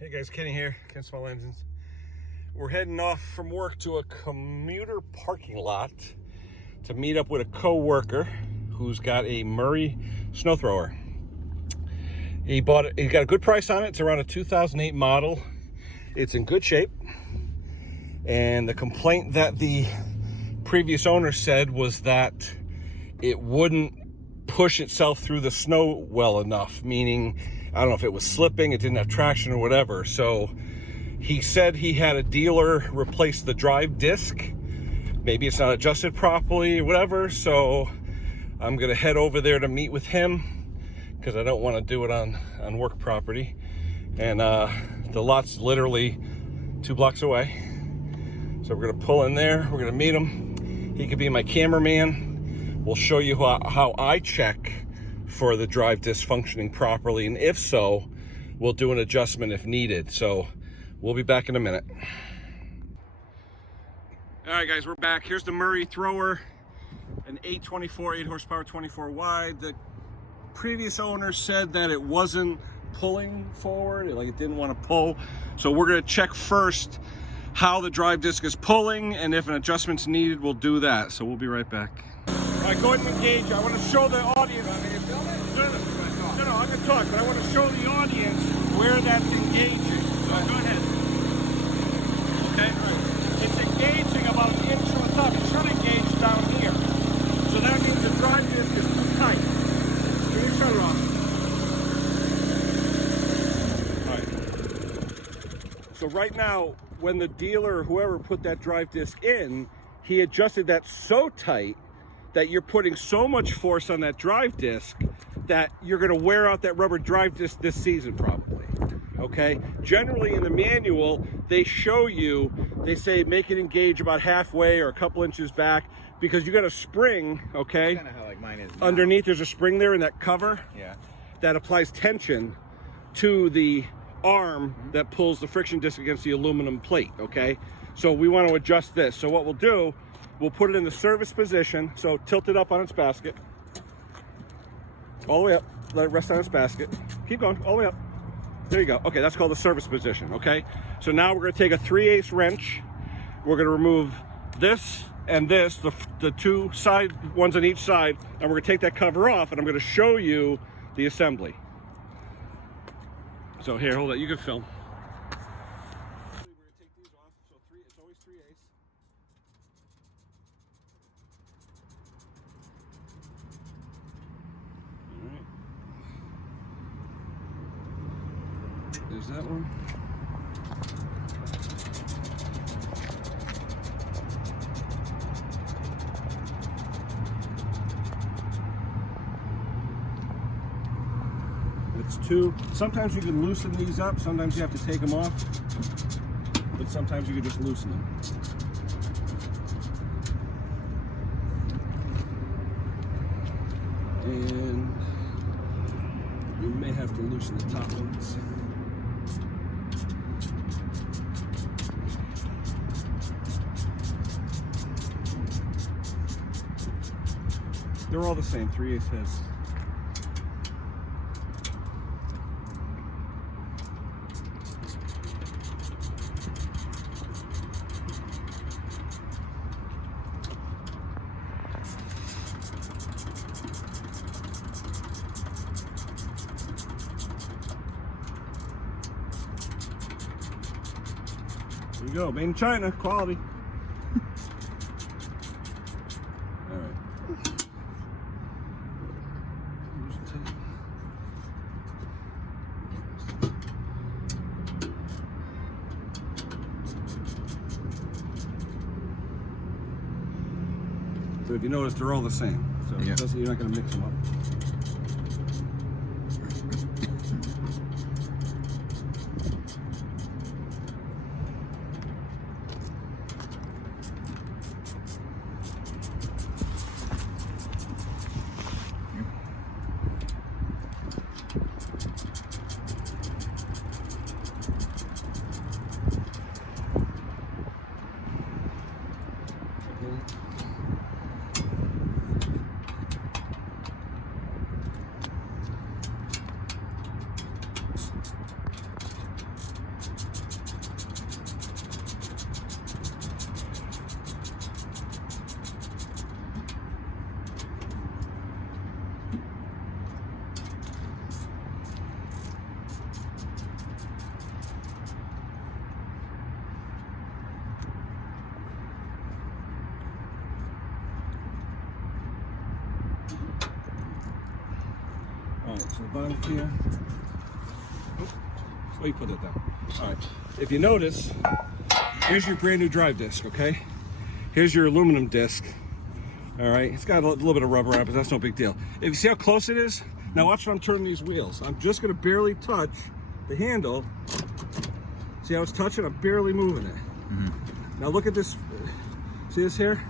Hey guys, Kenny here, Ken Small Engines. We're heading off from work to a commuter parking lot to meet up with a co-worker who's got a Murray snow thrower. He got a good price on it. It's around a 2008 model. It's in good shape. And the complaint that the previous owner said was that it wouldn't push itself through the snow well enough, meaning, I don't know if it was slipping, it didn't have traction or whatever. So he said he had a dealer replace the drive disc. Maybe it's not adjusted properly or whatever. So I'm gonna head over there to meet with him because I don't want to do it on work property. And the lot's literally 2 blocks away. So we're gonna pull in there, we're gonna meet him. He could be my cameraman. We'll show you how I check for the drive disc functioning properly, and if so, we'll do an adjustment if needed. So we'll be back in a minute. All right guys, we're back. Here's the Murray thrower, an 824, 8 horsepower, 24 wide. The previous owner said that it wasn't pulling forward, like it didn't want to pull. So we're gonna check first how the drive disc is pulling, and if an adjustment's needed, we'll do that. So we'll be right back. All right, go ahead and engage. I want to show the audience. No, I'm going to talk, but I want to show the audience where that's engaging. Go ahead. Okay, all right. It's engaging about an inch from the top. It should engage down here. So that means the drive disc is too tight. Give your shutter off. All right. So right now, when the dealer or whoever put that drive disc in, he adjusted that so tight that you're putting so much force on that drive disc that you're going to wear out that rubber drive disc this season probably. Okay, generally in the manual they show you, they say make it engage about halfway or a couple inches back, because you got a spring, okay, kind of how like mine is now. Underneath there's a spring there in that cover, yeah, that applies tension to the arm that pulls the friction disc against the aluminum plate. Okay, so we want to adjust this. So what we'll do, we'll put it in the service position, so tilt it up on its basket. All the way up, let it rest on its basket. Keep going, all the way up. There you go. Okay, that's called the service position, okay? So now we're gonna take a 3/8 wrench. We're gonna remove this and this, the two side ones on each side, and we're gonna take that cover off, and I'm gonna show you the assembly. So here, hold it, you can film. We're gonna take these off, so it's always 3/8. There's that one. That's 2. Sometimes you can loosen these up, sometimes you have to take them off, but sometimes you can just loosen them. And you may have to loosen the top ones. They're all the same, 3/8 heads. There you go, made in China, quality. All right. So if you notice, they're all the same. So yeah, you're not going to mix them up. to the bottom here. Oh, you put it down. All right. If you notice, here's your brand new drive disc, okay? Here's your aluminum disc. All right, it's got a little bit of rubber on it, but that's no big deal. If you see how close it is, now watch when I'm turning these wheels. I'm just gonna barely touch the handle. See how it's touching? I'm barely moving it. Now look at this, see this here?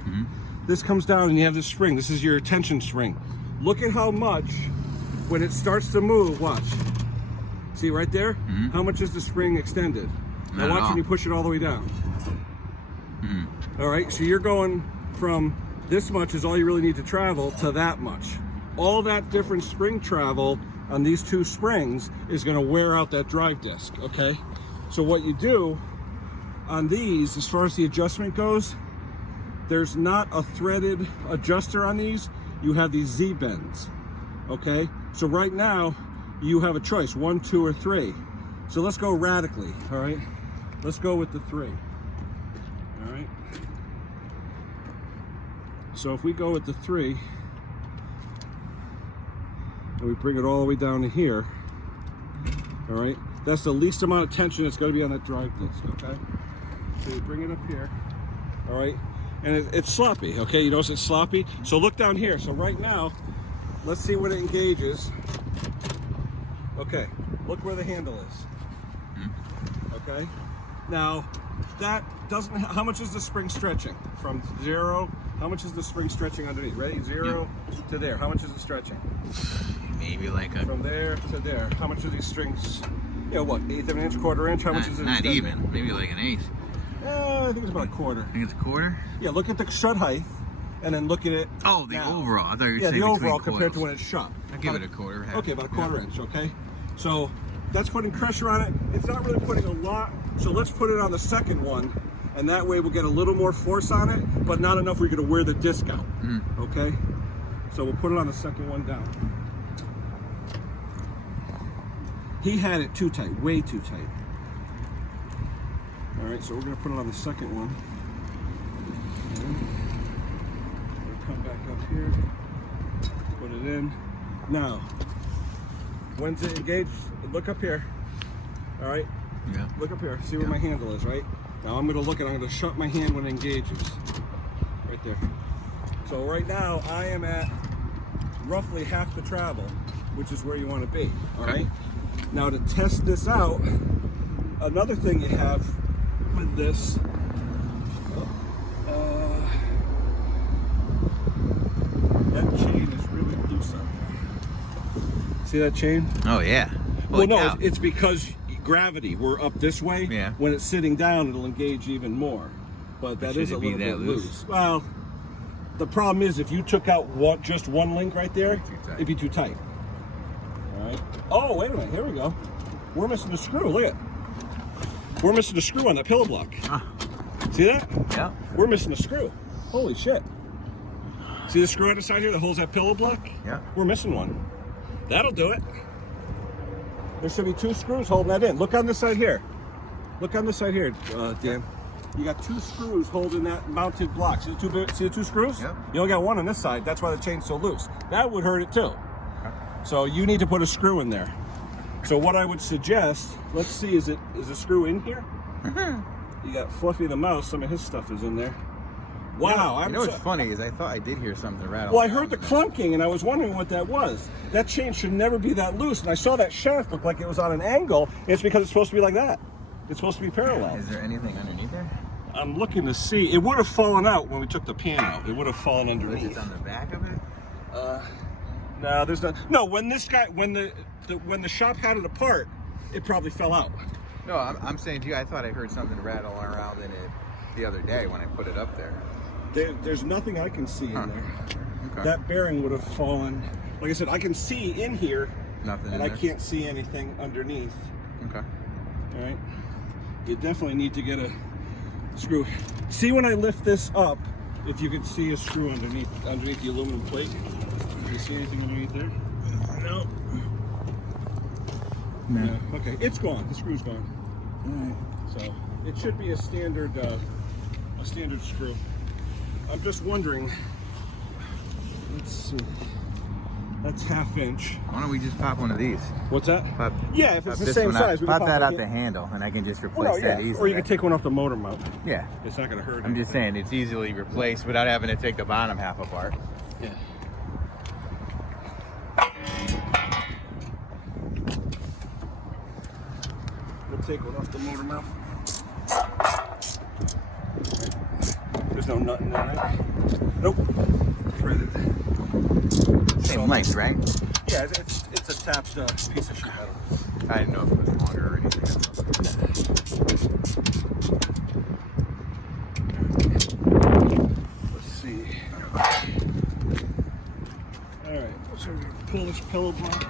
This comes down and you have this spring. This is your tension spring. Look at how much, when it starts to move, watch. See right there? How much is the spring extended? Now watch when you push it all the way down. All right, so you're going from this much is all you really need to travel to that much. All that different spring travel on these two springs is gonna wear out that drive disc, okay? So what you do on these, as far as the adjustment goes, there's not a threaded adjuster on these. You have these Z-bends, okay? So right now, you have a choice, 1, 2, or 3. So let's go radically, all right? Let's go with the 3, all right? So if we go with the 3, and we bring it all the way down to here, all right? That's the least amount of tension that's gonna be on that drive disc, okay? So you bring it up here, all right? And it's sloppy, okay? You notice it's sloppy? So look down here. So right now, let's see when it engages. Okay, look where the handle is. Okay? Now, that doesn't, how much is the spring stretching? From 0, how much is the spring stretching underneath? Ready? 0 to there. How much is it stretching? Maybe like a... From there to there. How much are these strings? You know, what, 1/8 of an inch, 1/4 inch? How much is it? Not even. Maybe like an 1/8. I think it's about 1/4. I think it's 1/4? Yeah, look at the shut height, and then look at it. Oh, the now. overall. I thought you were saying the overall between compared coils. to when it's shut. I'll give it a 1/4. Half. Okay, about a 1/4 inch, okay? So that's putting pressure on it. It's not really putting a lot, so let's put it on the second one, and that way we'll get a little more force on it, but not enough we're gonna wear the disc out, okay? So we'll put it on the second one down. He had it too tight, way too tight. All right, so we're gonna put it on the second one. We'll come back up here, put it in. Now, when's it engaged? Look up here, all right? Yeah. Look up here, see where my handle is, right? Now I'm gonna look at, I'm gonna shut my hand when it engages. Right there. So right now, I am at roughly half the travel, which is where you wanna be, all right? Now to test this out, another thing you have with this, that chain is really loose on there. See that chain? Oh, yeah. Well, no, it's because gravity. We're up this way. Yeah. When it's sitting down, it'll engage even more. But that is a little bit loose. Well, the problem is if you took out just one link right there, it'd be too tight. All right. Oh, wait a minute. Here we go. We're missing a screw. Look at it. We're missing a screw on that pillow block. See that? Yeah. We're missing a screw. Holy shit. See the screw on the side here that holds that pillow block? Yeah. We're missing one. That'll do it. There should be 2 screws holding that in. Look on this side here. Look on this side here, Dan. You got 2 screws holding that mounted block. See the 2 screws? Yep. You only got 1 on this side. That's why the chain's so loose. That would hurt it too. So you need to put a screw in there. So what I would suggest, let's see, is a screw in here? You got Fluffy the mouse, some of his stuff is in there. Wow. You know what's funny is I thought I did hear something rattle. Well, I heard the clunking and I was wondering what that was. That chain should never be that loose. And I saw that shaft look like it was on an angle. It's because it's supposed to be like that. It's supposed to be parallel. Is there anything underneath there? I'm looking to see. It would have fallen out when we took the pan out. It would have fallen underneath. Is it on the back of it? No, there's not. No, when this guy, when the shop had it apart, it probably fell out. No, I'm saying to you, I thought I heard something rattle around in it the other day when I put it up there. There's nothing I can see in there. Okay. That bearing would have fallen. Like I said, I can see in here. Nothing and in I can't see anything underneath. Okay. All right. You definitely need to get a screw. See when I lift this up, if you can see a screw underneath the aluminum plate. Do you see anything underneath there? No. No. Yeah. Okay, it's gone. The screw's gone. All right. So it should be a standard screw. I'm just wondering. Let's see. That's 1/2 inch. Why don't we just pop one of these? What's that? Pop, Yeah, if it's pop the same size, we can pop that it out here. the handle, and I can just replace Well, no, that yeah. easily. Or you can take one off the motor mount. Yeah. It's not going to hurt. I'm just saying, it's easily replaced without having to take the bottom half apart. Yeah. We'll take one off the motor mount. There's no nut in there, right? Nope. Threaded. Same length, right? Yeah, it's a tapped piece of sheet metal. I didn't know if it was longer or anything. Let's see. Alright, so we pull this pillow block.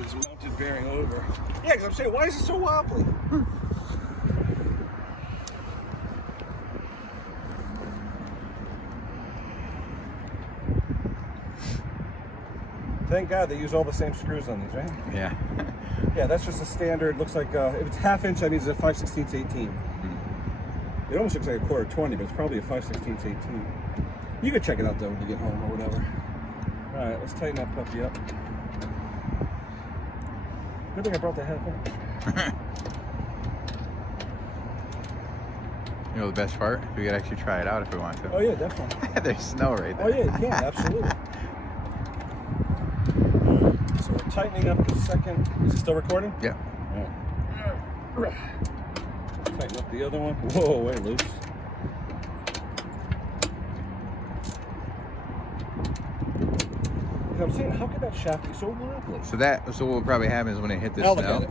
It's mounted bearing over. Yeah, because I'm saying, why is it so wobbly? Thank God they use all the same screws on these, right? Yeah. Yeah, that's just a standard. Looks like if it's 1/2 inch, that means it's a 5/16 18. It almost looks like a 1/4 20, but it's probably a 5/16 18. You can check it out though when you get home or whatever. All right, let's tighten that puppy up. Good thing I brought the 1/2 inch. You know the best part? We could actually try it out if we want to. Oh yeah, definitely. There's snow right there. Oh yeah, you can, absolutely. So we're tightening up the second. Is it still recording? Yeah. All right. Tighten up the other one. Whoa, way loose. I'm saying, how could that shaft be so wobbly? So what will probably happen is when it hit the I'll look snow. at it.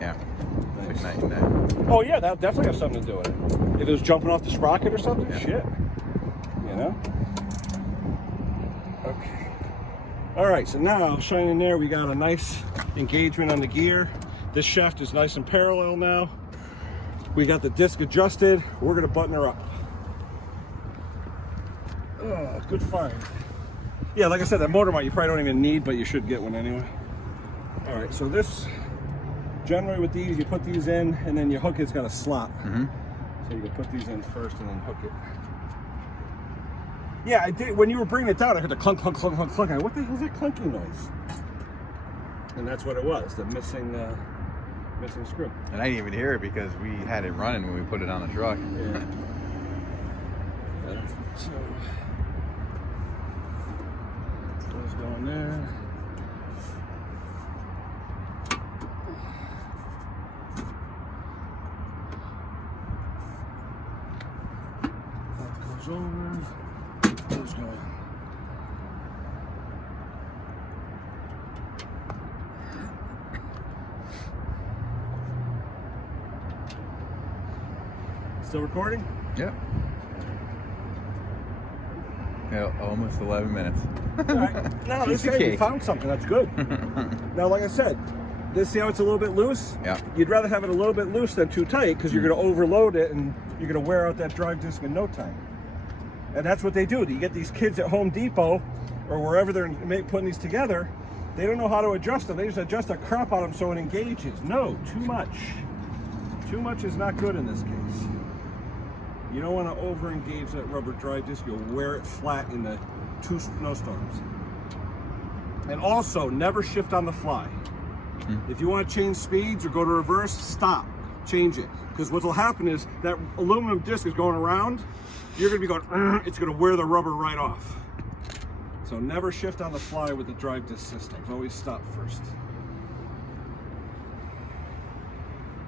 Yeah. Nice. Like that. Oh yeah, that'll definitely have something to do with it. If it was jumping off the sprocket or something, Yeah. shit. You know? Okay. All right, so now showing in there, we got a nice engagement on the gear. This shaft is nice and parallel now. We got the disc adjusted. We're gonna button her up. Oh, good find. Yeah, like I said, that motor mount you probably don't even need, but you should get one anyway. All right, so this, generally with these, you put these in and then your hook has got a slot. Mm-hmm. So you can put these in first and then hook it. Yeah, I did. When you were bringing it down, I heard the clunk, clunk, clunk, clunk, clunk. What the hell is that clunky noise? And that's what it was, the missing screw. And I didn't even hear it because we had it running when we put it on the truck. Yeah. So, those go in there. That goes over. Those go in. Still recording? Yep. Yeah, almost 11 minutes. All right. No, Piece this of guy, we cake. found something. That's good. Now, like I said, see how it's a little bit loose? Yeah. You'd rather have it a little bit loose than too tight because you're going to overload it and you're going to wear out that drive disc in no time. And that's what they do. You get these kids at Home Depot or wherever they're putting these together, they don't know how to adjust them. They just adjust the crap out of them so it engages. No, too much. Too much is not good in this case. You don't want to over-engage that rubber drive disc. You'll wear it flat in the 2 snowstorms. And also, never shift on the fly. If you want to change speeds or go to reverse, stop. Change it. Because what will happen is that aluminum disc is going around. You're going to be going, it's going to wear the rubber right off. So never shift on the fly with the drive disc systems. Always stop first.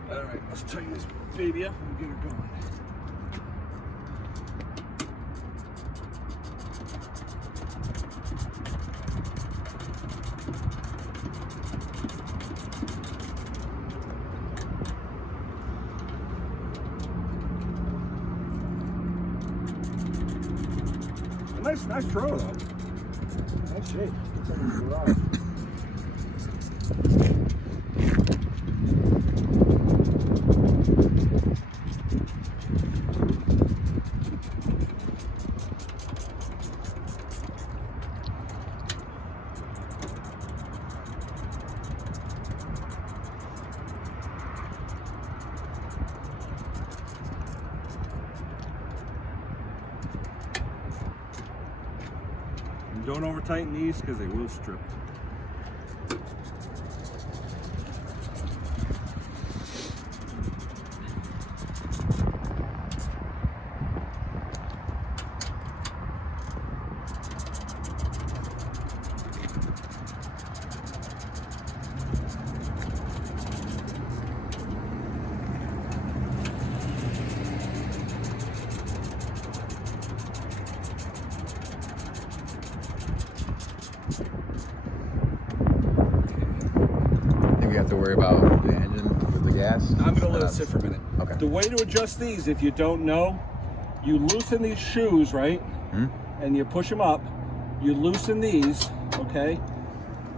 All right, let's tighten this baby up and get her going. Nice throw though. Nice shape. Don't over tighten these because they will strip. You have to worry about the engine with the gas? I'm going to let it sit for a minute. Okay. The way to adjust these, if you don't know, you loosen these shoes, right? And you push them up. You loosen these, okay?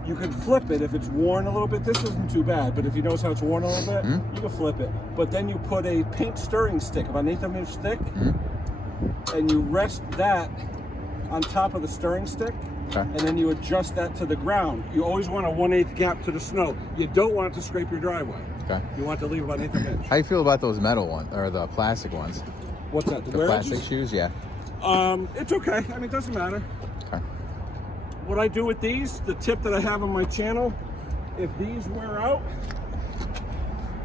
You can flip it if it's worn a little bit. This isn't too bad, but if you notice how it's worn a little bit, you can flip it. But then you put a paint stirring stick, about an 1/8 inch thick, and you rest that on top of the stirring stick. Okay. And then you adjust that to the ground. You always want a 1/8 gap to the snow. You don't want it to scrape your driveway. Okay. You want to leave about 1/8 inch. How do you feel about those metal ones, or the plastic ones? What's that? The plastic shoes, yeah. It's okay. I mean, it doesn't matter. Okay. What I do with these, the tip that I have on my channel, if these wear out,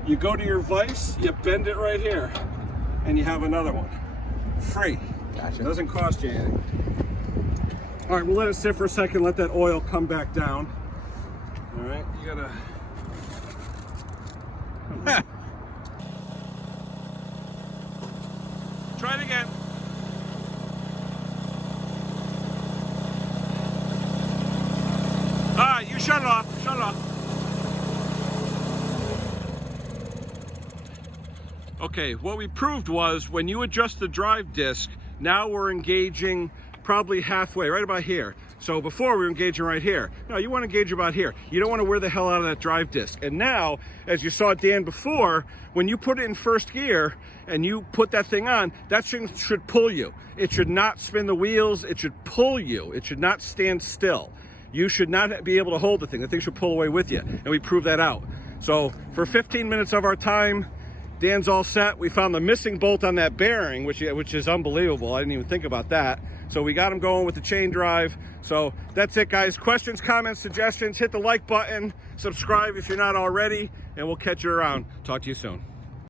you go to your vise, you bend it right here, and you have another one. Free. Gotcha. It doesn't cost you anything. All right, we'll let it sit for a second, let that oil come back down. All right, you gotta... Try it again. All right, you shut it off, shut it off. Okay, what we proved was when you adjust the drive disc, now we're engaging probably halfway, right about here. So before we were engaging right here. No, you want to engage about here. You don't want to wear the hell out of that drive disc. And now, as you saw Dan before, when you put it in first gear and you put that thing on, that thing should pull you. It should not spin the wheels. It should pull you. It should not stand still. You should not be able to hold the thing. The thing should pull away with you. And we proved that out. So for 15 minutes of our time, Dan's all set. We found the missing bolt on that bearing, which is unbelievable. I didn't even think about that. So we got him going with the chain drive. So that's it, guys. Questions, comments, suggestions, hit the like button, subscribe if you're not already, and we'll catch you around. Talk to you soon.